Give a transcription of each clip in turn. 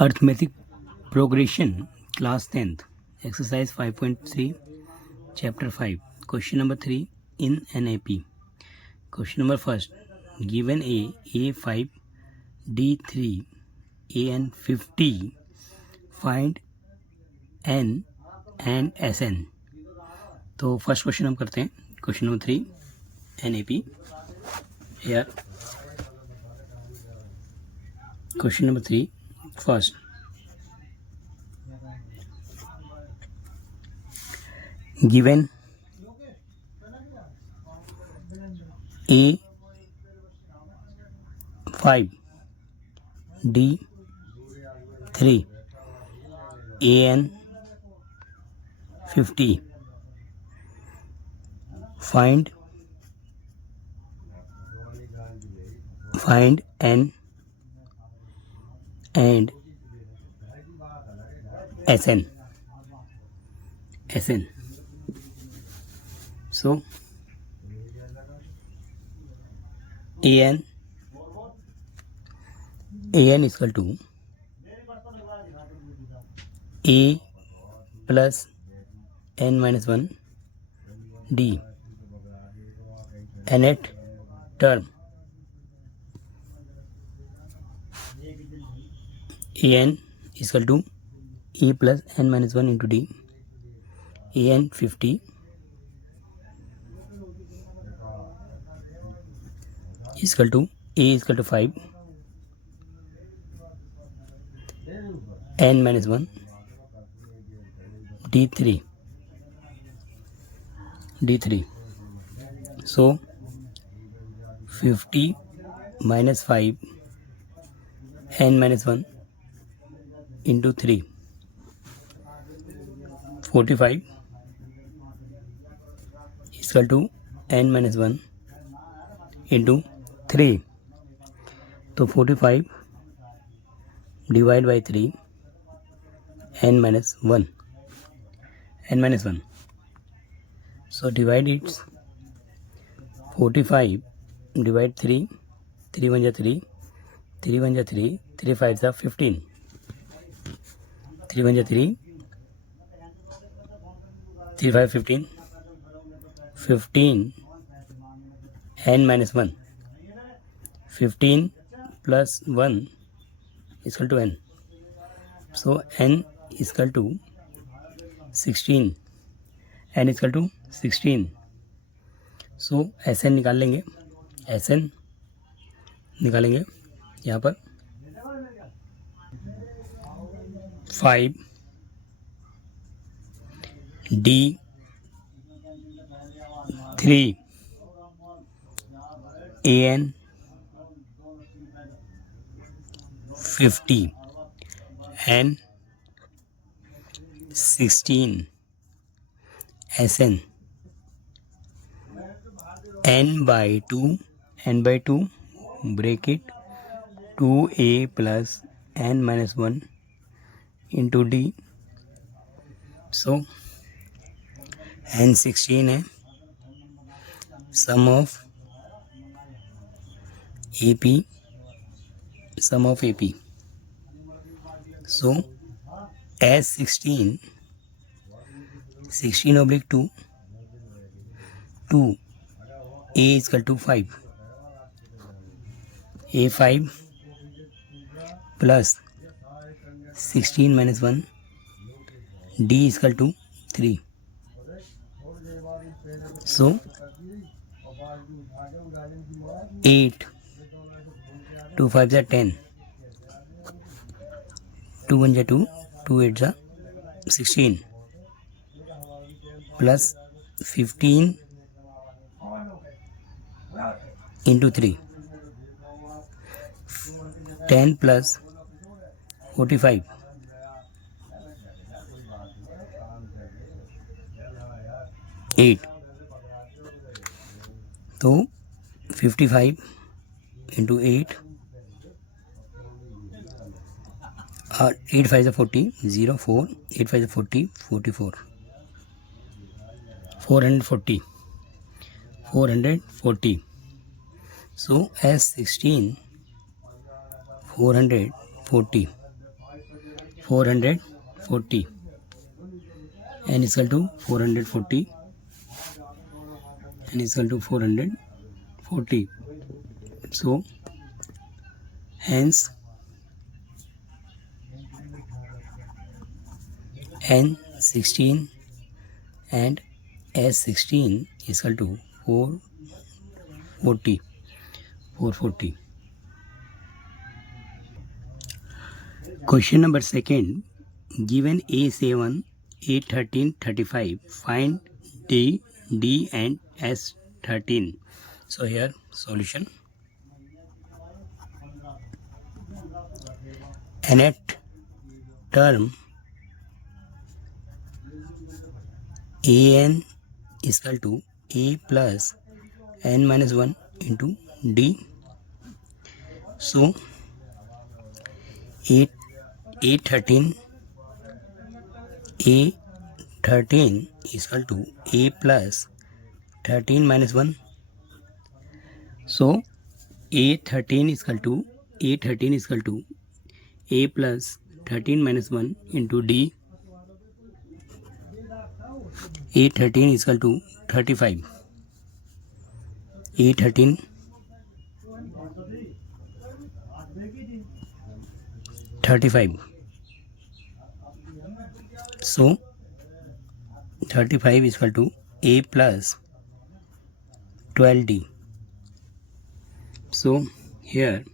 Arithmetic Progression, Class 10th, Exercise 5.3, Chapter 5, Question number 3 in NAP. Question number first, given A5, D3, AN 50, find N and SN. तो first question हम करते हैं, question number 3 NAP. Here, question number 3, first. Given A5, D3, AN 50, find N and SN. So AN is equal to A plus N minus 1 D, nth term AN is equal to A plus N minus 1 into D, AN 50 is equal to A is equal to 5, N minus 1, D3. So 50 minus 5, N minus 1 into 3, 45 is equal to N minus 1 into 3. तो 45 divide by 3, N minus 1. So divide it, 45 divide 3, 3 1 is 3, 3 1 is 3, 3 5 is 15, 3 1 is 3, 3 5 15, 15 N minus 1, 15 plus 1 is equal to N. So N is equal to 16, N is equal to 16. So SN निकालेंगे यहाँ पर 5 D3 AN 50 and 16 SN. N by 2 break it, 2A plus N minus 1 into D. So N 16 है, sum of AP. So as 16 oblique 2, A is equal to 5, A5 plus 16 minus 1, D is equal to 3. So 8, 2 5 is 10, 2 1 is 2, 2 8 is 16 plus 15 into 3, 10 plus 45, 8. तो 55 into 8, 8 5 is 40, 0 4, 8 5 is 40, 44, 440. So as 16, 440 40, 440, n is equal to 440, n is equal to 440. So hence N16 and S16 is equal to 440. Question number second. Given A7, A13, 35. Find D and S13. So here solution. Nth term An is equal to A plus n minus 1 into D. So A13 is equal to A plus 13 minus 1. So A13 is equal to A plus 13 minus 1 into D. A13 is equal to 35. A13 35. So 35 is equal to A plus 12D. So here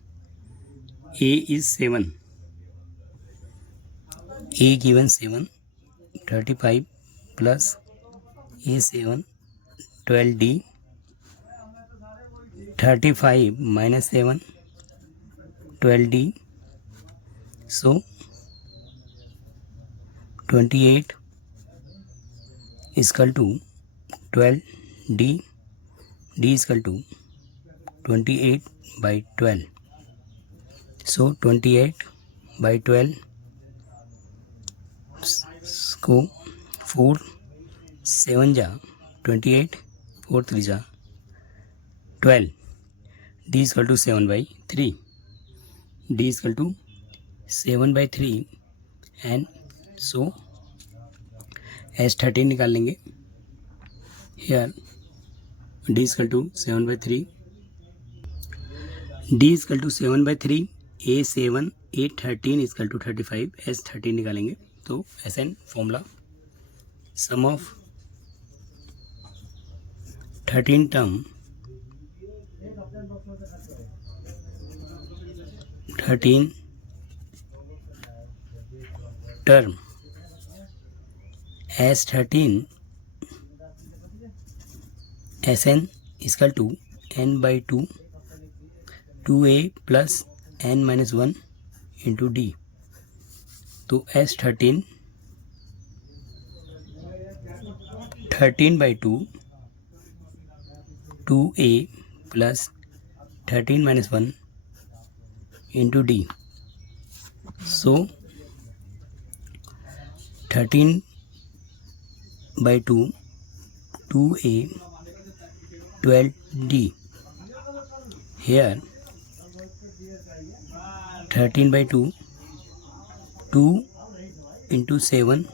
A is 7. A given 7. 35 plus A7 12D. 35 minus 7 12D. So 28 is equal to 12D. D is equal to 28 by 12. So 28 by 12. So 4 7 ja 28, 4 3 ja 12. D is equal to 7 by 3. D is equal to 7 by 3 and so S13 निकाल लेंगे. Here D is equal to 7 by 3. D is equal to 7 by 3. A7 A13 is equal to 35. S13 निकालेंगे. तो SN formula sum of 13 term S13 SN is equal to n by 2 2A plus n minus 1 into D. तो S13 13 by 2 2A plus 13 minus 1 into D. So 13 by 2 2A 12D. Here 13 by 2 2 into 7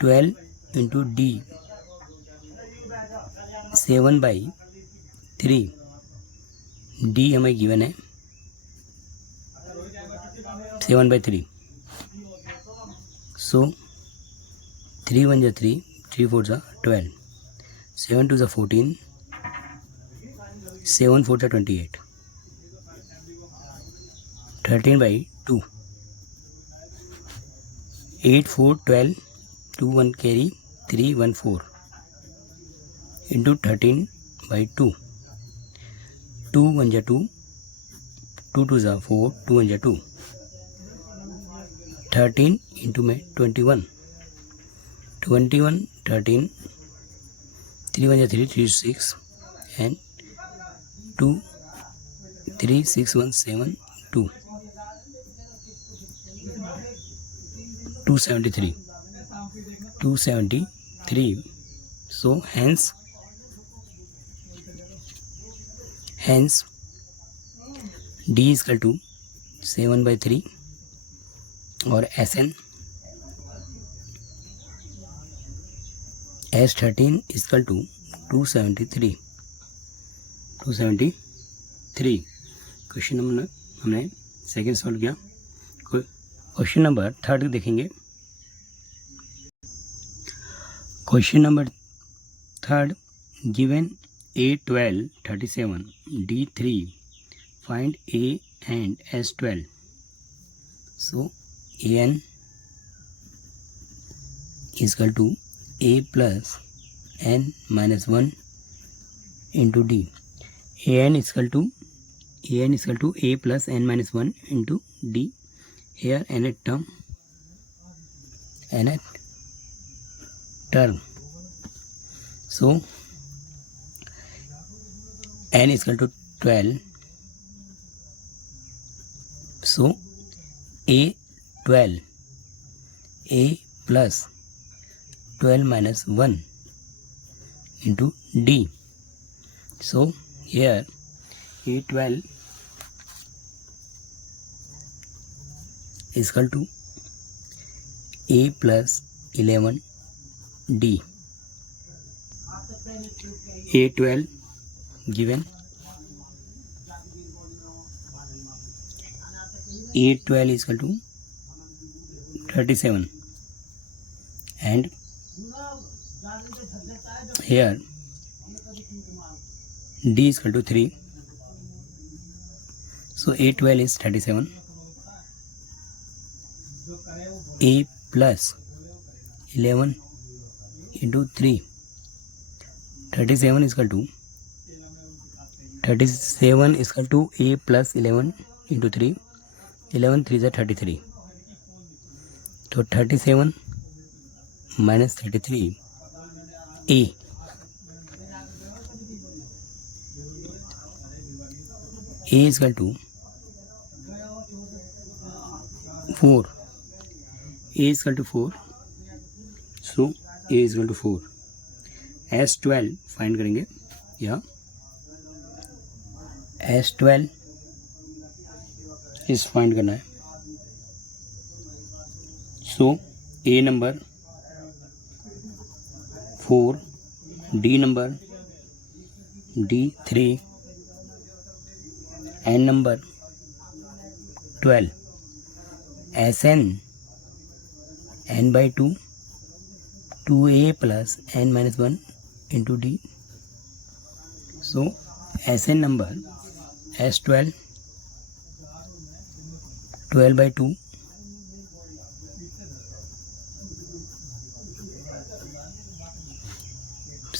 12 into D 7 by 3. D हमें given है 7 by 3. So 3 1 3, 3 4 12, 7 2 14, 7 4 28. 13 by 2. 8 4 12, 2 1 carry, 3 1 4 into 13 by 2. 2 1 2, 2 2 4, 2 1 2. 13 into में 21. 21 13, 3 1 3, 3 6 and 2 3 6 1 7 2. 273. So hence D is equal to 7/3 और SN S13 equal to 273 question number हमने second solve किया। Question number third देखेंगे। Question number third, given A12 37 D3 find A and S12. So AN is equal to A plus N minus 1 into D. AN is equal to A plus N minus 1 into D. Here nth term. So N is equal to 12. So A12, A plus 12 minus 1 into D. So here A12 is equal to A plus 11 D. A12 given A12 is equal to 37 and here D is equal to 3. So A12 is 37. A plus 11 into 3. 37 is equal to A plus 11 into 3. 11 3 is 33. So 37 minus 33 A. A is equal to 4. A is equal to 4. So A is equal to 4. S12 find करेंगे। या S12 इस find करना है। सो A number 4, D number D3, N number 12, SN N by 2, 2A plus N minus 1 into D. So SN number S12 12 by 2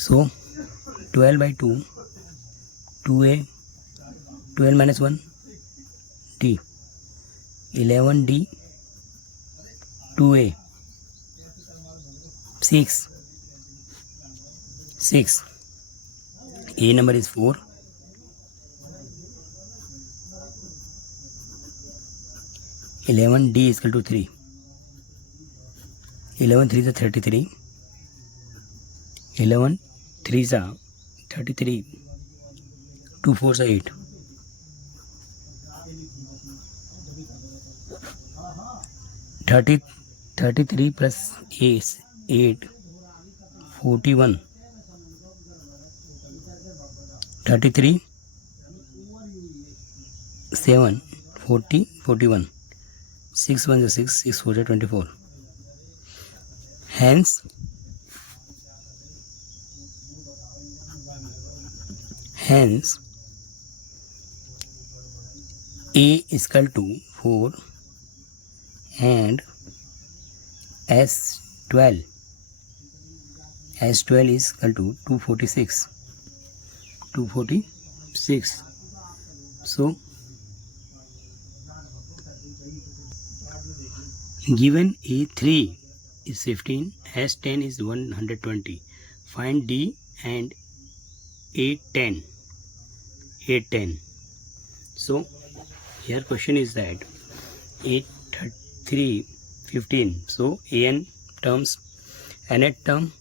so 12 by 2 2A 12 minus 1 D 11 D 2A 6 A number is 4. 11 D is equal to 3. 11 3 is 33. 11 3 is 33. 2 4 is 8. 33 plus 8 41. 33 7 40 41. 6 1 is 6, 6 4 is 24. Hence A is equal to 4 and S12 is equal to 246. So given A3 is 15, S10 is 120. Find D and A10. So here question is that A3 15. So AN terms, nth term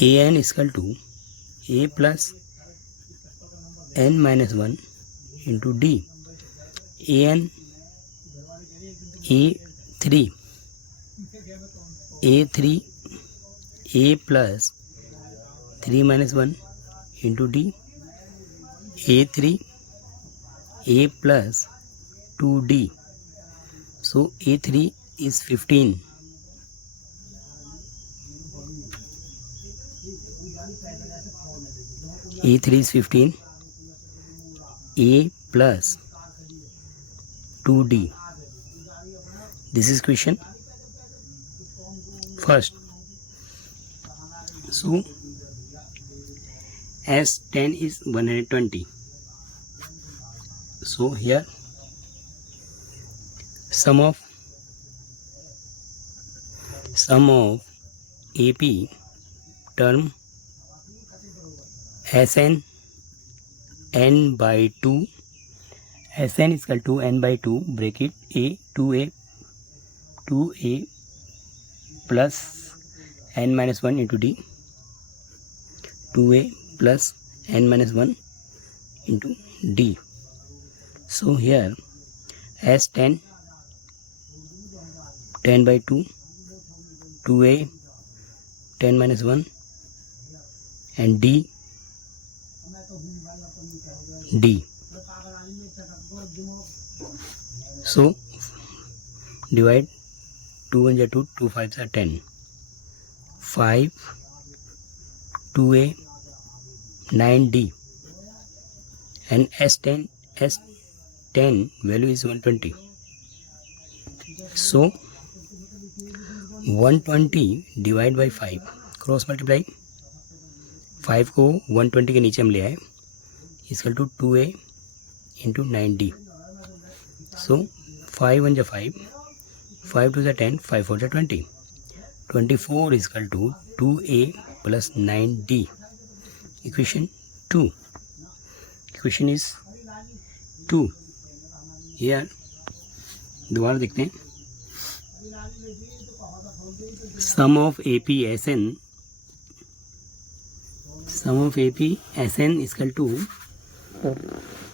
AN is equal to A plus n minus 1 into d. an a3 a plus 3 minus 1 into d. a3 a plus 2d. So a3 is 15. a3 is 15. a plus 2d. This is question first. So S10 is 120. So here sum of AP term Sn n by 2. Sn is equal to n by 2 bracket a 2a plus n minus 1 into d. 2a plus n minus 1 into d. So here S10 10 by 2, 2a 10 minus 1 and d. So divide 2 1 are 2, 2 5s are 10. 5 2a 9d and S10 value is 120. So 120 divide by 5 cross multiply 5 को 120 के नीचे हम ले आए is equal to 2a into 9d. सो 5 1 जा 5, 5 2 जा 10, 5 4 जा 20. 24 is equal to 2a plus 9d. Equation 2. Equation is 2. Here दोबारा देखते हैं. Sum of AP SN is equal to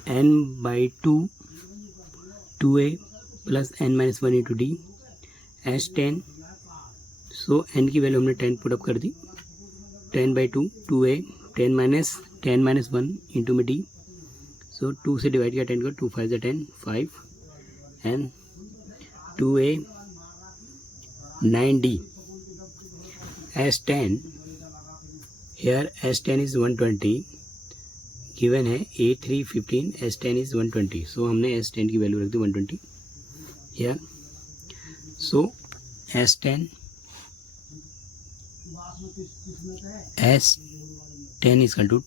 n by 2 2a plus n minus 1 into d. S10 so n की value हमने 10 put up कर दी. 10 by 2 2a 10 minus 1 into में d. सो 2 से divide किया 10 को 2 5 10 5 and 2a 9d. S10 here S10 is 120 given है. A3 15 S10 is 120. सो हमने S10 की वैल्यू रख दी 120 here. So S10 is equal to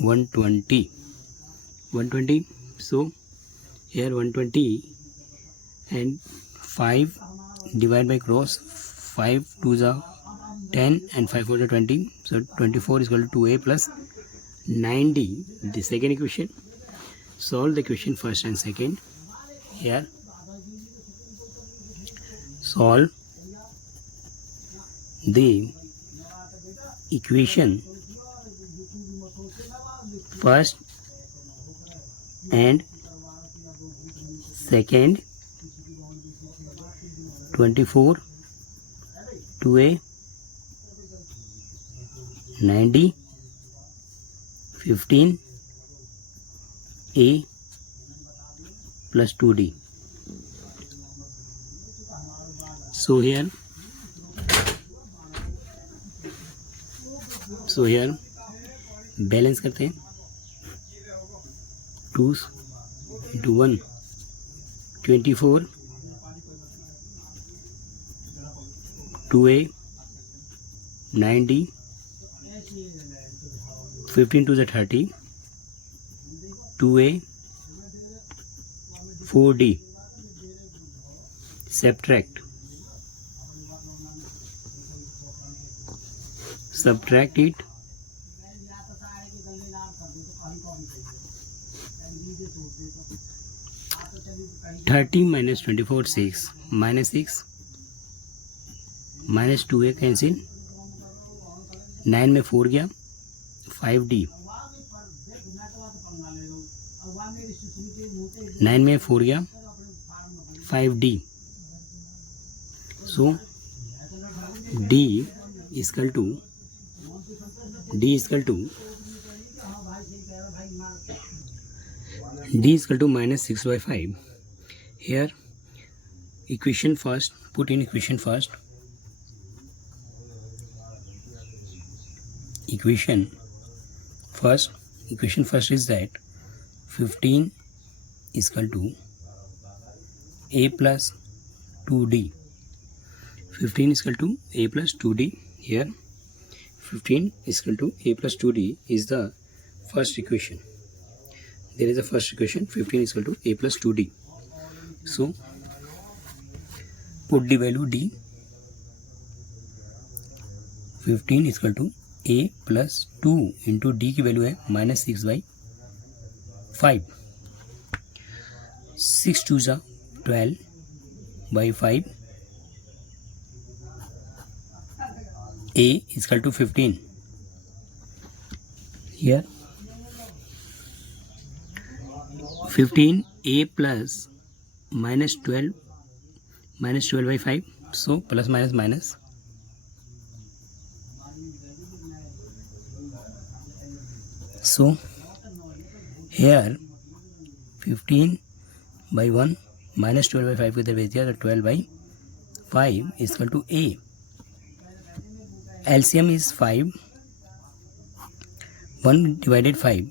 120. So here 120 and 5 divide by cross 5 2s are 10 and 5 4s are 20. So 24 is equal to 2a plus 9d. The second equation. Solve the equation first and second. Here solve the equation first and second. 24 2a 9d 15 a plus 2d. So here balance करते हैं. 2 into 1 24 2a 9d 15 to the 30 2a 4d. Subtract it. Thirty minus 24 6 minus 6 minus 2a cancel. 9 में 4 गया 5d 9 में 4 गया 5D. So D is equal to minus 6 by 5. Here equation first, put in equation first. Equation first is that 15 is equal to a plus 2d. 15 is equal to a plus 2d. Here 15 is equal to a plus 2d is the first equation. There is a first equation, 15 is equal to a plus 2d. So put the value d. 15 is equal to a plus 2 into d की value है minus 6 by 5. 6 2 जा 12 by 5. A is equal to 15. Here 15 a plus minus 12 by 5. So plus minus minus. So here 15 by 1 minus 12 by 5 को इधर भेज दिया तो 12 by 5 is equal to a. LCM is 5. 1 divided 5.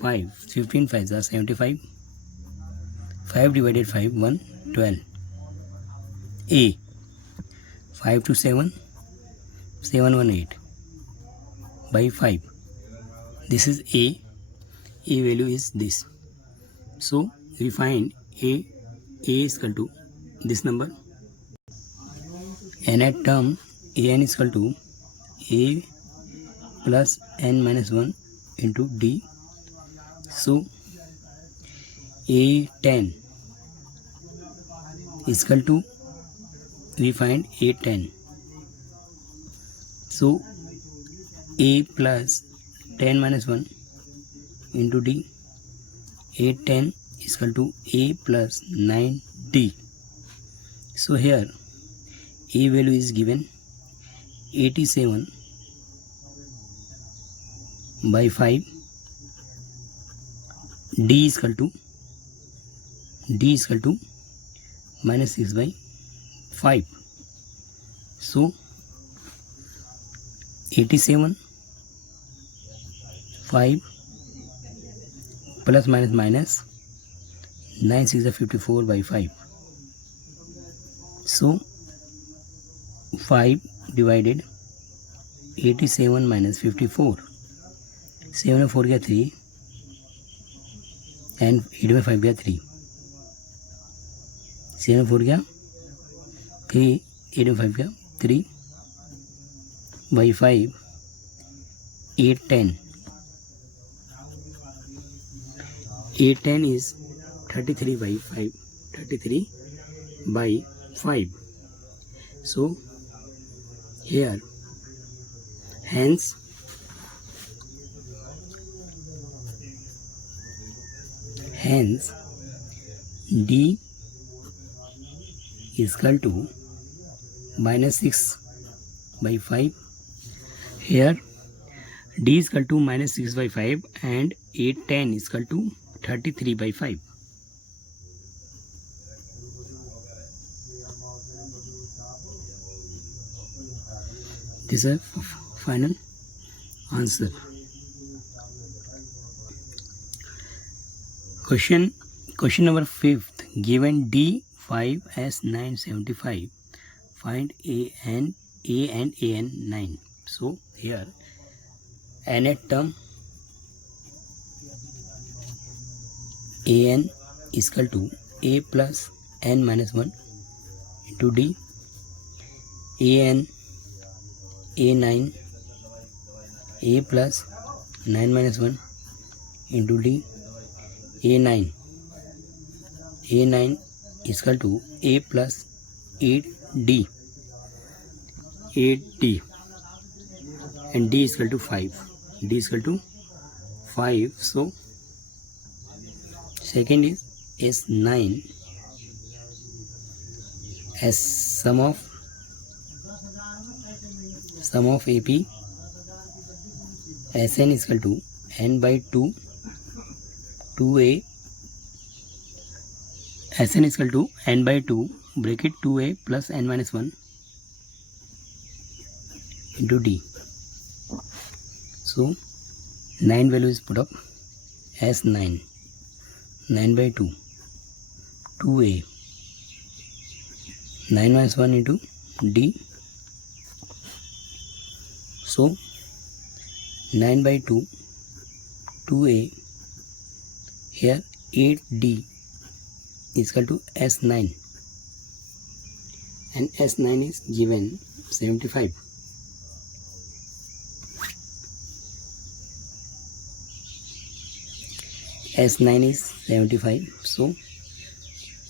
5. 15 5 are 75. 5 divided 5 1 12. A 5 to 7 7 1 8 by 5. This is A. A value is this. So we find A is equal to this number. And at term an is equal to a plus n minus 1 into d. So a10 is equal to, we find a10. So a plus 10 minus 1 into d. a10 is equal to a plus 9d. So here a value is given 87 by 5. D is equal to minus 6 by 5. So 87 5 plus minus minus 9 6 is 54 by 5. So 5 divided 87 minus 54. 7 में 4 गया 3 and 8 में 5 गया 3. 7 में 4 गया 3, 8 में 5 गया 3 by 5. 8 10. 8 10 is 33 by 5. 33 by 5. So here hence D is equal to minus 6 by 5. Here D is equal to minus 6 by 5 and 810 is equal to 33 by 5. This is a final answer. Question number 5th. Given D5 as 975, find A and AN 9. So here nth term AN is equal to A plus n minus 1 into D. AN A9 A plus 9 minus 1 into D. A9 is equal to A plus 8D and D is equal to 5. D is equal to 5. So Second is S9 as sum of AP Sn is equal to n by 2 2a Sn is equal to n by 2 bracket 2a plus n minus 1 into d. So 9 value is put up as 9 by 2 2a 9 minus 1 into d. So 9 by 2 2a here 8d is equal to S9 and S9 is given 75. S9 is 75, so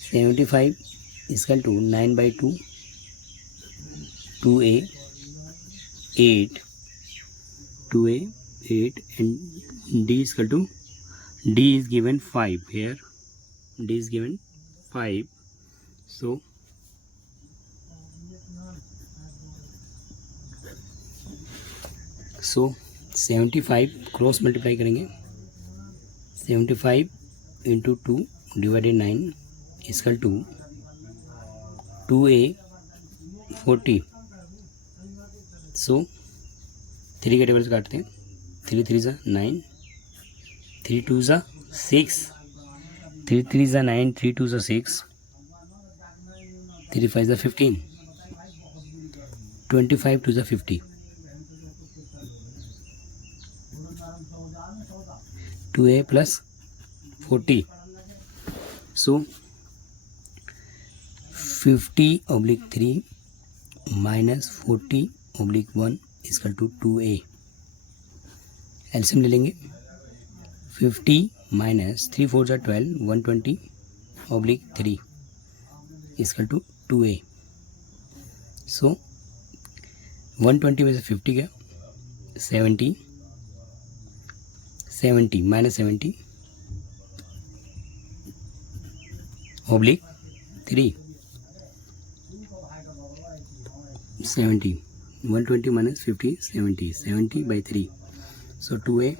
75 is equal to 9 by 2 2a 8 2a 8 and d is equal to d is given 5 here, d is given 5, so so 75 cross multiply करेंगे 75 into 2 divided 9 is equal to 2a 40. So 3 के table से काटते हैं 3 3 ज़ा 9 3 2 ज़ा 6 3 3 ज़ा 9 3 2 ज़ा 6 3 5 ज़ा 15 25 2 ज़ा 50 2a plus 40. So 50/3 minus 40/1 is equal to 2a. एल्सियम ले लेंगे 50 minus 3 4 ज़ा 12 120/3 is equal to 2a. So 120 में से 50 गया 70 minus 70/3 70 120 minus 50 70 by 3, so 2a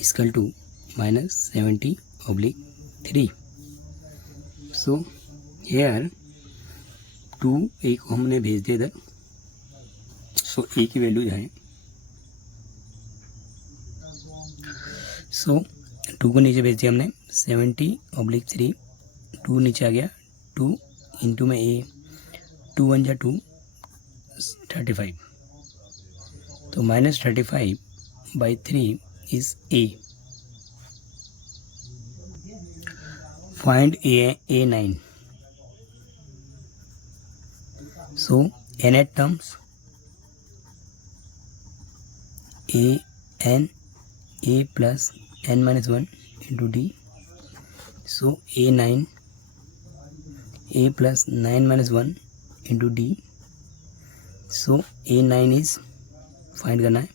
is equal to minus 70/3. So here 2a को हमने भेज दिया इधर, सो ए की वैल्यू जो है सो 2 को नीचे भेज दिया हमने 70/3 2 नीचे आ गया 2 इंटू में ए 2 1 जा 2 35, तो minus 35/3 is a. Find a9. So nth terms a plus n minus 1 into d. So a9 a plus 9 minus 1 into d. So a9 is find करना है,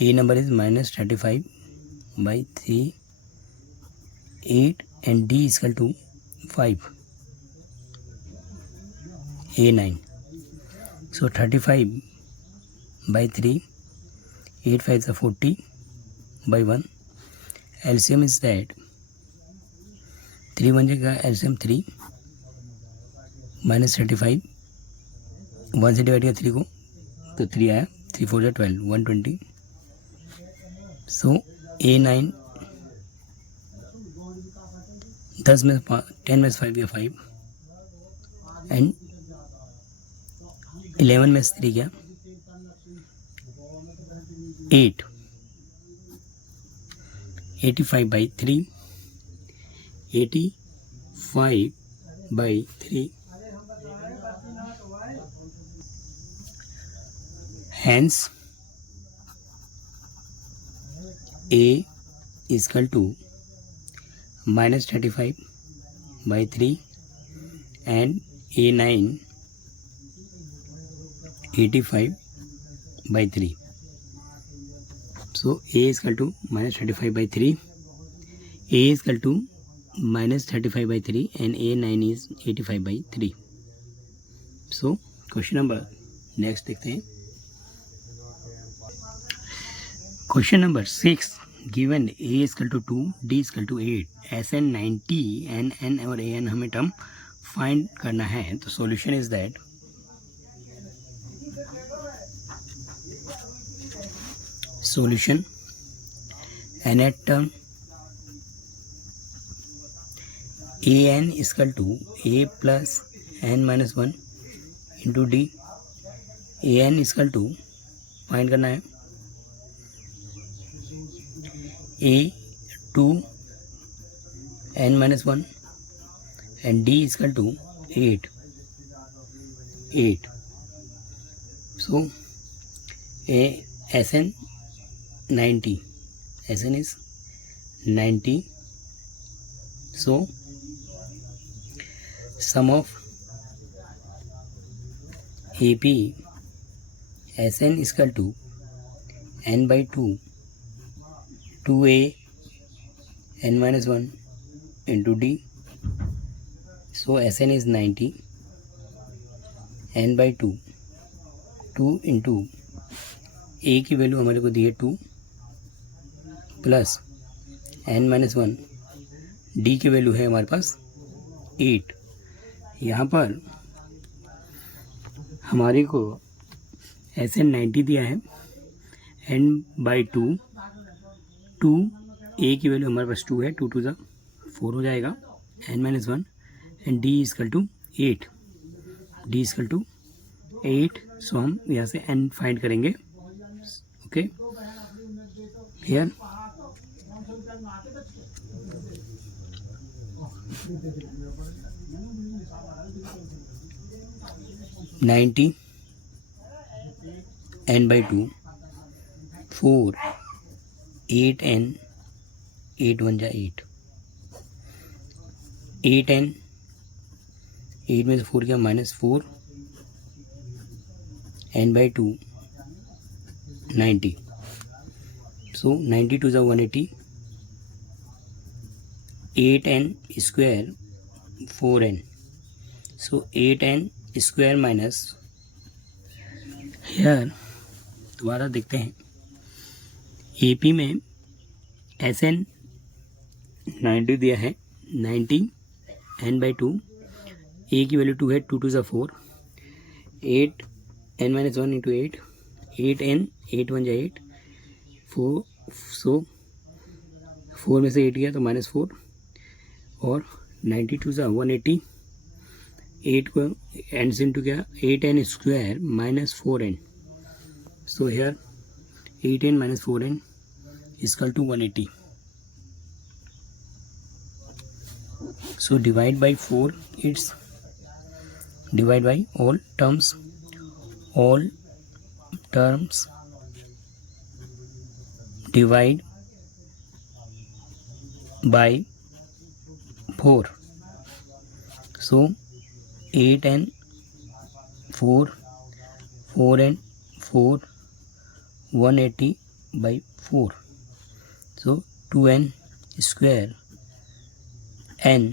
a number is minus 35/3 8 and d is equal to 5 a9. So 35/3 8 5 is 40/1. LCM is that 3 बन जाएगा LCM 3 minus 35 1 से divide किया 3 को तो 3 आया 3 4 जा 12 120. So a9 10 में 5 गया 5 एंड 11 में 3 गया 8 85/3 85/3 hence a is equal to minus 35/3 and a9 85/3. So A is equal to minus 35 by 3. A is equal to minus 35 by 3 and A9 is 85 by 3. So question number next देखते हैं. Question number 6. Given A is equal to 2, D is equal to 8, SN 90 and N और AN हमें term find करना है. तो solution is that solution nth term an is equal to a plus n minus 1 into d. an is equal to find करना है a 2 n minus 1 and d is equal to 8. So a SN 90, SN is 90. So sum of AP SN is equal to n by 2 2a n minus 1 into d. So SN is 90, n by 2 into a की value हमारे को दी है 2 plus n minus 1, D की value है हमारे पास 8. यहाँ पर हमारे को SN 90 दिया है, n बाई 2 a की वैल्यू हमारे पास 2 है, 2 2 4 हो जाएगा, n minus 1 and D equal to 8. D equal to 8. So हम यहाँ से n फाइंड करेंगे. Okay here ninety n by 2 4 8n 8 1 जा 8 8n 8 में से 4 क्या minus 4 n by 2 90. So 90 to the 180. 8n square 4n. So 8n square minus here दोबारा देखते हैं. AP में SN 90 दिया है, 90 n by 2, a की वैल्यू 2 है, 2 2 4 8 n minus 1 into 8 8n 8 1 जा 8 4. सो 4 में से 8 गया तो माइनस 4 और 92 जा 180. 8 को एन से इंटू किया 8n square minus 4n. So here 8n minus 4n equal to 180. So divide by 4. It's divide by all terms divide by 4. So 8n 4 4n 4 180 by 4. So 2n square n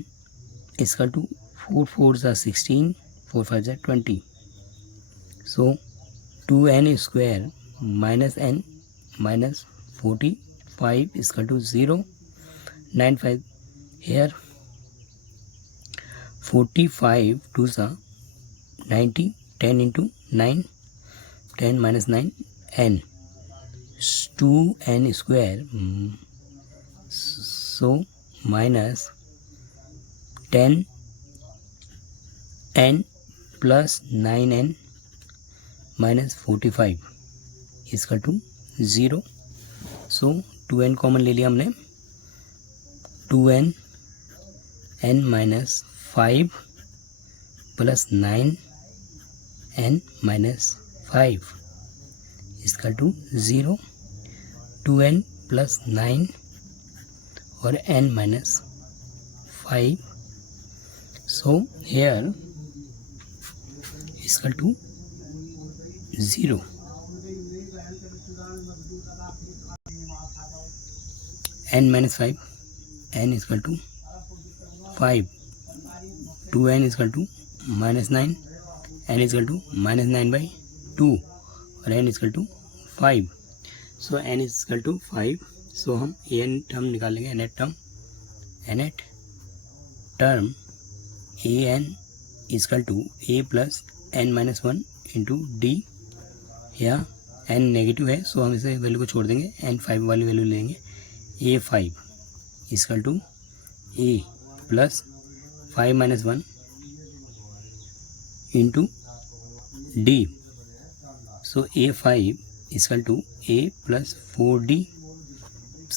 is equal to 4 4s are 16 4 5s are 20. So 2n square minus n minus 45 is equal to 0. 95 here 45 2s are 90. 10 into 9 10 minus 9 n 2n square. So minus 10 n plus 9n minus 45 is equal to 0. So 2n common ले लिया हमने. 2n n minus 5 plus 9 n minus 5 इसका to 0. 2n plus 9 और n minus 5. So here इसका to 0. n minus 5, n is equal to 5, 2n is equal to minus 9, n is equal to minus 9 by 2 और n is equal to 5. So n is equal to 5. सो हम an term निकाल लेंगे, nth term an is equal to a plus n minus 1 into d. या n negative है सो हम इसे value को छोड़ देंगे, n 5 वाली वैल्यू लेंगे. a5 is equal to a plus 5 minus 1 into d. So a5 is equal to a plus 4d.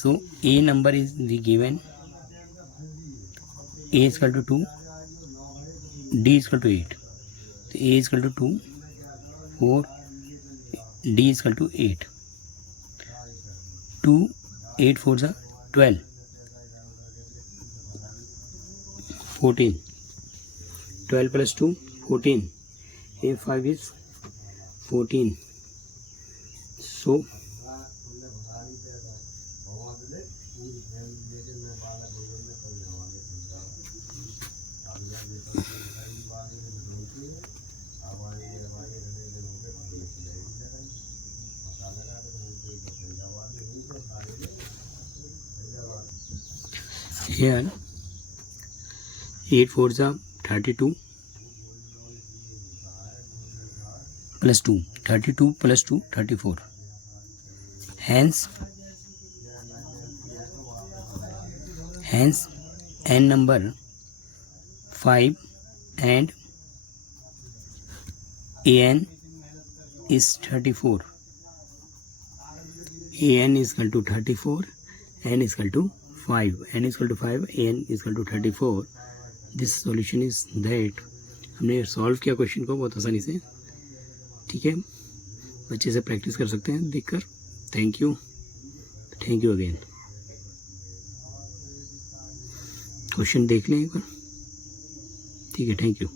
So a number is the given, a is equal to 2, d is equal to 8. So a is equal to 2, 4, d is equal to 8. 2, 8 4s are 12, 14, 12 plus 2, 14. a5 is 14. So here 8 4s are 32 plus 2, 32 plus 2, 34. Hence n number 5 and an is 34. an is equal to 34, n is equal to 5. n is equal to 5, an is equal to 34. This solution is that. हमने solve किया question को बहुत आसानी से. ठीक है, बच्चे से प्रैक्टिस कर सकते हैं देखकर. Thank you again. क्वेश्चन देख लें एक बार. ठीक है, थैंक यू.